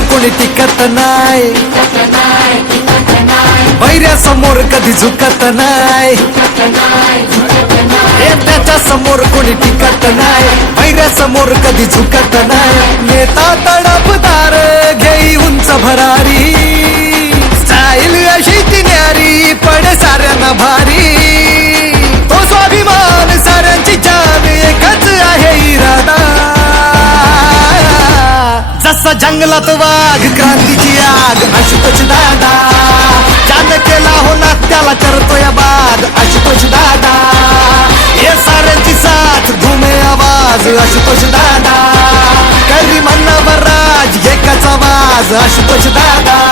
कोणी टिकत नाही. समोर कधी झुकत नाही. त्याच्यासमोर कोणी टिकत नाही. समोर कधी झुकत नाही. नेता तडपदार घेई उंच भरारी. स्टाईल अशी ती न्यारी पडे साऱ्यांना भारी. तो स्वाभिमान साऱ्यांची जान एकच आहे इरादा. जसा जंगलात ना त्याला करतोय बाग आशुतोष दादा. हे साऱ्यांची साथ धुमे आवाज आशुतोष दादा. करी म्हणणार राज एकाचा आवाज आशुतोष दादा.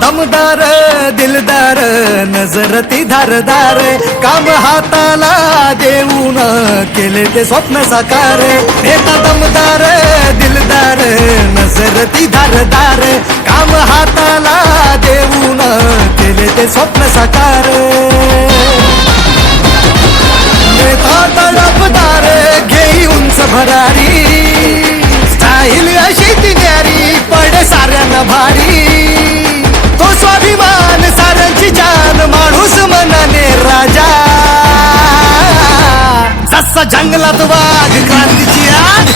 दमदार दिलदार नजर ती धारदार काम हाताला देऊन केले ते स्वप्न साकार. नेता दमदार दिलदार नजर ती धारदार काम हाताला देऊन केले ते स्वप्न साकार. नेता तळपदार घेई उंच भरारी स्टाईल अशी ती न्यारी पडे साऱ्यांना भारी. जंगलात वाघ क्रांतीची आग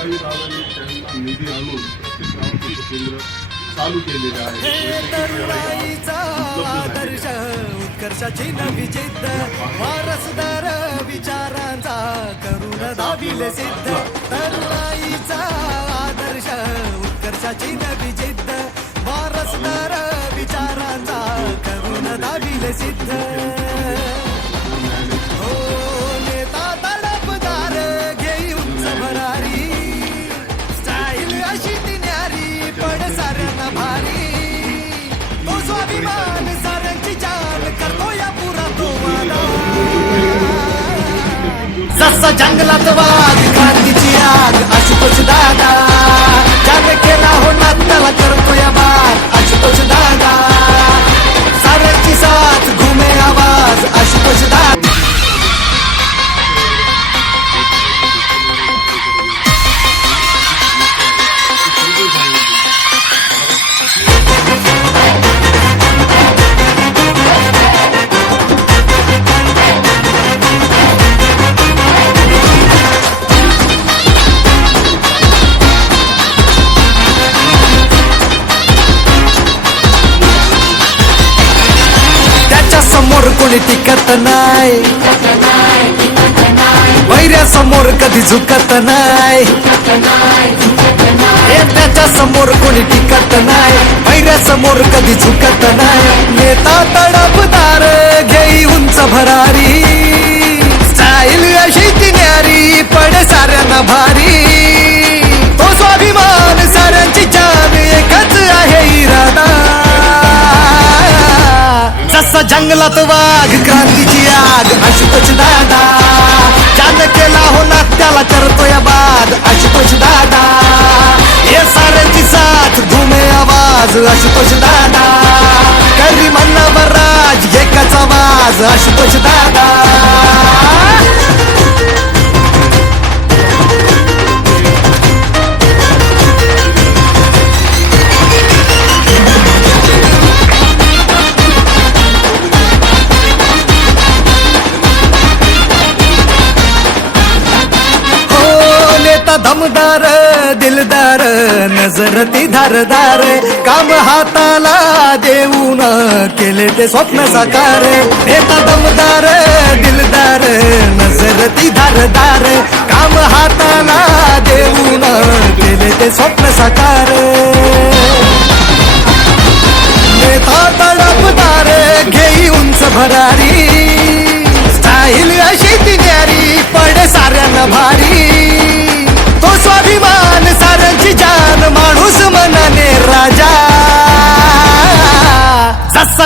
आता त्यांना निधी आणून प्रत्येक गावात केंद्र चालू केलेलं आहे. आदर्श उत्कर्षाची नवी जिद्द वारसदार विचारांचा करून दाविले सिद्ध. जंगलात वाघ क्रांतीची आग आशुतोष दादा. ज्याने केला हो ना त्याला करतो या बाग आशुतोष दादा. समोर कोणी टिकत नाही. वैऱ्या समोर कधी झुकत नाही. त्याच्यासमोर कोणी टिकत नाही. वैऱ्या समोर कधी झुकत नाही. नेता तडपदार घेई उंच भरारी. स्टाईल अशी ती न्यारी पडे साऱ्यांना भारी. अंगलात जंगलात वाघ क्रांतीची आग आशुतोष दादा. ज्यानं केला हो ना त्याला करतोय बाद आशुतोष दादा. हे साऱ्यांची साथ घुमे आवाज आशुतोष दादा. करी म्हणणार राज एकाचा आवाज आशुतोष दादा. दमदार दिलदार नजरती धारदार काम हाताला देऊन केले ते स्वप्न साकार. एका दमदार दिलदार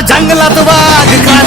जंगलात वाघ